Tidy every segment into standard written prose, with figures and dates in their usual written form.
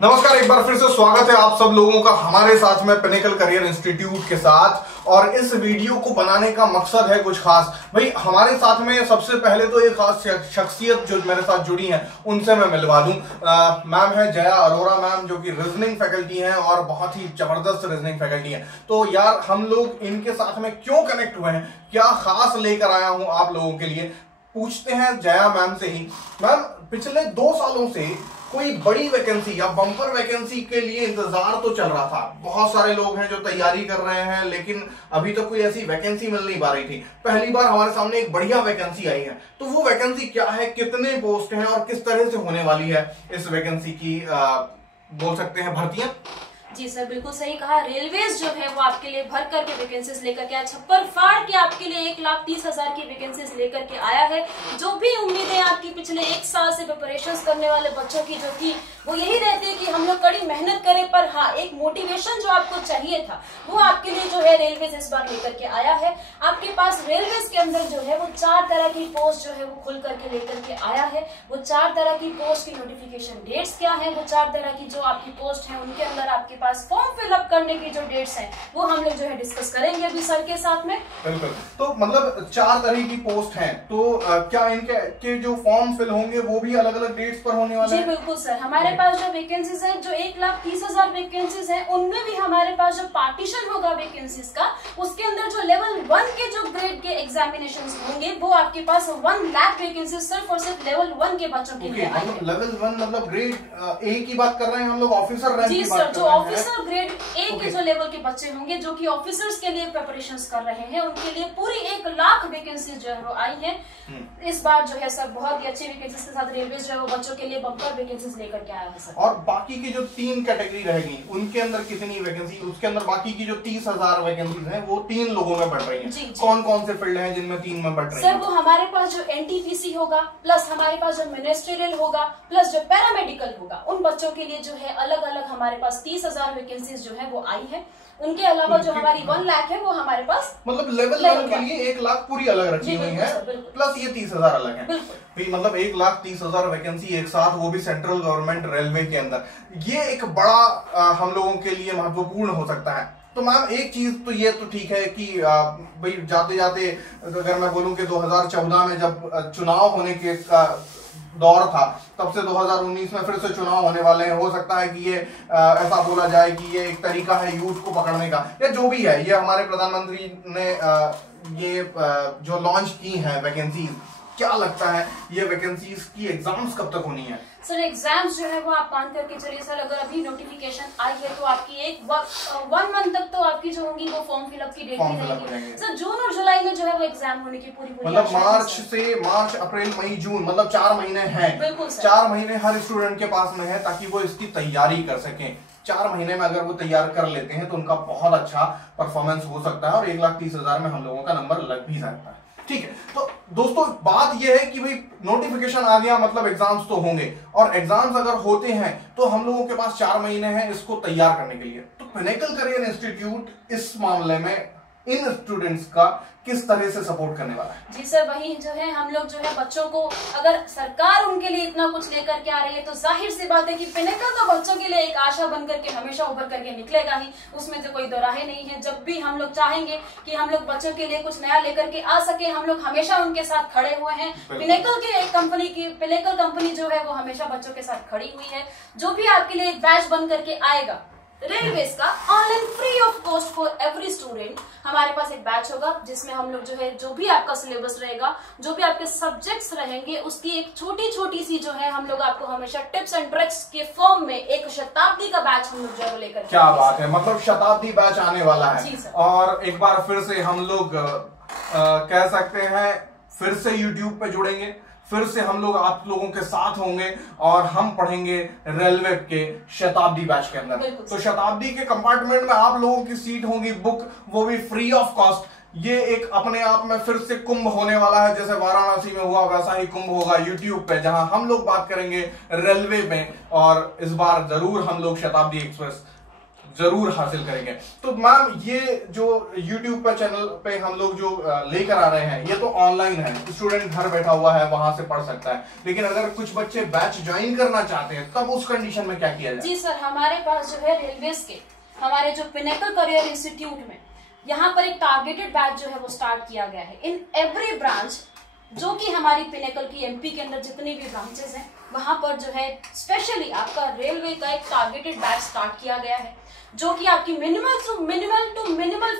नमस्कार, एक बार फिर से स्वागत है आप सब लोगों का हमारे साथ में पिनेकल करियर इंस्टीट्यूट के साथ। और इस वीडियो को बनाने का मकसद है कुछ खास। भाई हमारे साथ में सबसे पहले तो एक खास शख्सियत जो मेरे साथ जुड़ी है उनसे मैं मिलवा दूं। मैम है जया अरोरा मैम, जो कि रीजनिंग फैकल्टी हैं और बहुत ही जबरदस्त रीजनिंग फैकल्टी है। तो यार हम लोग इनके साथ में क्यों कनेक्ट हुए हैं, क्या खास लेकर आया हूं आप लोगों के लिए, पूछते हैं जया मैम से ही। मैम, पिछले 2 सालों से कोई बड़ी वैकेंसी या बम्पर वैकेंसी के लिए इंतजार तो चल रहा था। बहुत सारे लोग हैं जो तैयारी कर रहे हैं, लेकिन अभी तक कोई ऐसी वैकेंसी मिल नहीं पा रही थी। पहली बार हमारे सामने एक बढ़िया वैकेंसी आई है। तो वो वैकेंसी क्या है, कितने पोस्ट हैं और किस तरह से होने वाली है इस वैकेंसी की बोल सकते हैं भर्तियां। जी सर, बिल्कुल सही कहा। रेलवेज जो है वो आपके लिए भर करके वैकेंसीज लेकर के आया, छप्पर फाड़ के आपके लिए 1,30,000 की वैकेंसीज लेकर के आया है। जो भी उम्मीदें आपकी पिछले 1 साल से प्रिपरेशन करने वाले बच्चों की जो थी वो यही रहती है कि हम लोग कड़ी मेहनत करें, पर हाँ एक मोटिवेशन जो आपको चाहिए था वो आपके लिए जो है रेलवेज इस बार लेकर के आया है। आपके पास रेलवेज के अंदर जो है वो 4 तरह की पोस्ट जो है वो खुल करके लेकर के आया है। वो 4 तरह की पोस्ट की नोटिफिकेशन डेट्स क्या है, वो 4 तरह की जो आपकी पोस्ट है उनके अंदर आपके पास फॉर्म फिलअप करने की जो डेट्स हैं वो हम लोग जो है डिस्कस करेंगे अभी सर के साथ में। बिल्कुल। तो मतलब 4 तरह की पोस्ट हैं, तो क्या इनके जो फॉर्म फिल होंगे वो भी अलग अलग डेट्स पर होने वाले हैं? जी बिल्कुल सर, हमारे पास जो वैकेंसीज है, जो 1,30,000 वैकेंसीज है, उनमें भी हमारे पास जो पार्टीशन होगा वैकेंसीज का, उसके अंदर जो लेवल 1 के जो ग्रेड के एग्जामिनेशन होंगे वो आपके पास 1 लाख वैकेंसी सिर्फ और सिर्फ लेवल 1 के बच्चों के लिए आई है। लेवल 1 मतलब ग्रेड ए की बात कर रहे हैं हम लोग, ऑफिसर रैंक की बात कर रहे हैं। जो ऑफिसर ग्रेड ए के जो लेवल के बच्चे होंगे जो कि ऑफिसर्स के लिए प्रिपरेशन कर रहे हैं, उनके लिए पूरी 1 लाख वैकेंसी जो है वो आई है इस बार जो है सर। बहुत ही अच्छी वैकेंसीज के साथ रेलवे जो है वो बच्चों के लिए बम्पर वैकेंसीज लेकर के आया है सर। और बाकी की जो 3 कैटेगरी रहेगी उनके अंदर कितनी वैकेंसी, उसके अंदर बाकी की जो 30,000 वैकेंसीज हैं वो 3 लोगों में बढ़ रही हैं। कौन कौन से फील्ड हैं जिनमें 3 में बढ़ रही हैं? सर वो हमारे पास जो एनटीपीसी होगा, प्लस हमारे पास जो मिनिस्ट्रियल होगा, प्लस जो पैरामेडिकल होगा, उन बच्चों के लिए जो है अलग अलग हमारे पास 30,000 वैकेंसीज जो है वो आई है। उनके अलावा जो हमारी 1 लाख है वो हमारे पास मतलब लेवल 1 के लिए 1 लाख पूरी अलग रखी हुई है, प्लस ये 30,000 अलग है। मतलब 1,30,000 वैकेंसी एक साथ, वो भी सेंट्रल गवर्नमेंट रेलवे के अंदर। ये एक बड़ा हम लोगों के लिए महत्वपूर्ण हो सकता है। तो मैम एक चीज तो ये तो ठीक है कि भाई जाते जाते अगर मैं बोलूं कि 2014 में जब चुनाव होने के दौर था, तब से 2019 में फिर से चुनाव होने वाले हैं। हो सकता है कि ये ऐसा बोला जाए कि ये एक तरीका है यूथ को पकड़ने का, या जो भी है। ये हमारे प्रधानमंत्री ने ये जो लॉन्च की है वैकेंसीज, क्या लगता है ये वैकेंसीज की एग्जाम्स कब तक होनी है? सर एग्जाम्स जो है वो आप मान करके चलिए सर, अगर अभी नोटिफिकेशन आई है तो आपकी 1 मंथ तक तो आपकी जो होंगी वो फॉर्म फिलअप की डेट रहेगी सर। जून और जुलाई में जो है वो एग्जाम होने की पूरी मतलब मार्च अप्रैल मई जून, मतलब 4 महीने हैं। बिल्कुल सर, 4 महीने हर स्टूडेंट के पास में है ताकि वो इसकी तैयारी कर सकें। 4 महीने में अगर वो तैयार कर लेते हैं तो उनका बहुत अच्छा परफॉर्मेंस हो सकता है और 1,30,000 में हम लोगों का नंबर लग भी सकता है। ठीक है, तो दोस्तों बात यह है कि भाई नोटिफिकेशन आ गया मतलब एग्जाम्स तो होंगे, और एग्जाम्स अगर होते हैं तो हम लोगों के पास 4 महीने हैं इसको तैयार करने के लिए। तो पिनेकल करियर इंस्टीट्यूट इस मामले में इन स्टूडेंट्स का किस तरह से सपोर्ट करने वाला है? जी सर, वही जो है हम लोग जो है बच्चों को, अगर सरकार उनके लिए इतना कुछ लेकर के आ रही है तो जाहिर सी बात है कि पिनेकल तो बच्चों के लिए एक आशा बन करके हमेशा उभर करके निकलेगा ही, उसमें तो कोई दोराहे नहीं है। जब भी हम लोग चाहेंगे कि हम लोग बच्चों के लिए कुछ नया लेकर के आ सके, हम लोग हमेशा उनके साथ खड़े हुए हैं। पिनेकल की एक कंपनी की पिनेकल कंपनी जो है वो हमेशा बच्चों के साथ खड़ी हुई है। जो भी आपके लिए एक बैच बन करके आएगा रेलवेज का, online free of cost for every student, हमारे पास एक बैच होगा जिसमें हम लोग जो है जो भी आपका सिलेबस रहेगा, जो भी आपके सब्जेक्ट्स रहेंगे, उसकी एक छोटी छोटी सी जो है हम लोग आपको हमेशा टिप्स एंड ट्रिक्स के फॉर्म में एक शताब्दी का बैच हम लोग जो है लेकर। क्या बात है, मतलब शताब्दी बैच आने वाला है। और एक बार फिर से हम लोग कह सकते हैं फिर से यूट्यूब पे जुड़ेंगे, फिर से हम लोग आप लोगों के साथ होंगे और हम पढ़ेंगे रेलवे के शताब्दी बैच के अंदर। तो शताब्दी के कंपार्टमेंट में आप लोगों की सीट होगी बुक, वो भी फ्री ऑफ कॉस्ट। ये एक अपने आप में फिर से कुंभ होने वाला है, जैसे वाराणसी में हुआ वैसा ही कुंभ होगा यूट्यूब पे, जहां हम लोग बात करेंगे रेलवे में। और इस बार जरूर हम लोग शताब्दी एक्सप्रेस जरूर हासिल करेंगे। तो मैम ये जो YouTube पर चैनल पे हम लोग जो लेकर आ रहे हैं ये तो ऑनलाइन है, स्टूडेंट घर बैठा हुआ है वहां से पढ़ सकता है, लेकिन अगर कुछ बच्चे बैच ज्वाइन करना चाहते हैं तब उस कंडीशन में क्या किया जाए? जी सर, हमारे पास जो है रेलवेज के हमारे जो पिनेकल करियर इंस्टीट्यूट में यहाँ पर एक टारगेटेड बैच जो है वो स्टार्ट किया गया है इन एवरी ब्रांच, जो कि हमारी पिनेकल की एमपी के अंदर जितनी भी ब्रांचेस हैं वहां पर जो है स्पेशली आपका रेलवे का एक टारगेटेड बैच स्टार्ट किया गया है, जो कि आपकी मिनिमल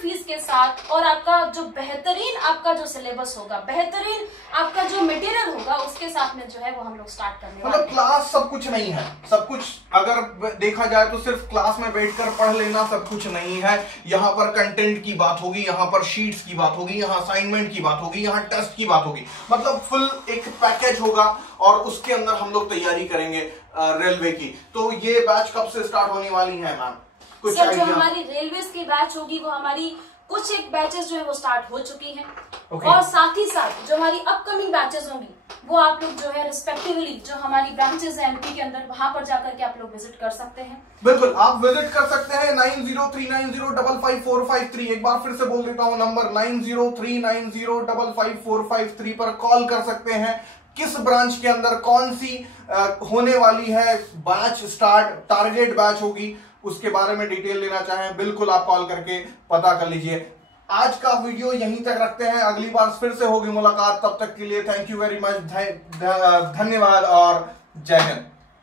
फीस के साथ और आपका जो बेहतरीन आपका जो सिलेबस होगा, बेहतरीन आपका जो मटेरियल होगा उसके साथ में जो है वो हम लोग स्टार्ट करने वाले हैं। मतलब क्लास सब कुछ नहीं है, सब कुछ अगर देखा जाए तो सिर्फ क्लास में बैठकर पढ़ लेना सब कुछ नहीं है। यहाँ पर कंटेंट की बात होगी, यहाँ पर शीट्स की बात होगी, यहाँ असाइनमेंट की बात होगी, यहाँ टेस्ट की बात होगी, मतलब फुल एक पैकेज होगा और उसके अंदर हम लोग तैयारी करेंगे रेलवे की। तो ये बैच कब से स्टार्ट होने वाली है मैम? सर जो हमारी रेलवेज की बैच होगी वो हमारी कुछ एक बैचेस जो है वो स्टार्ट हो चुकी हैं। और साथ ही साथ जो हमारी अपकमिंग बैचेस होंगी वो आप लोग जो है रिस्पेक्टिवली जो हमारी ब्रांचेस है एमपी के अंदर वहां पर जाकर के आप लोग विजिट कर सकते हैं। बिल्कुल आप विजिट कर सकते हैं 9039055453। एक बार फिर से बोल देता हूं नंबर 9039055453 पर कॉल कर सकते हैं। किस ब्रांच के अंदर कौन सी होने वाली है बैच स्टार्ट, टारगेट बैच होगी, उसके बारे में डिटेल लेना चाहें बिल्कुल आप कॉल करके पता कर लीजिए। आज का वीडियो यहीं तक रखते हैं, अगली बार फिर से होगी मुलाकात, तब तक के लिए थैंक यू वेरी मच, धन्यवाद और जय हिंद।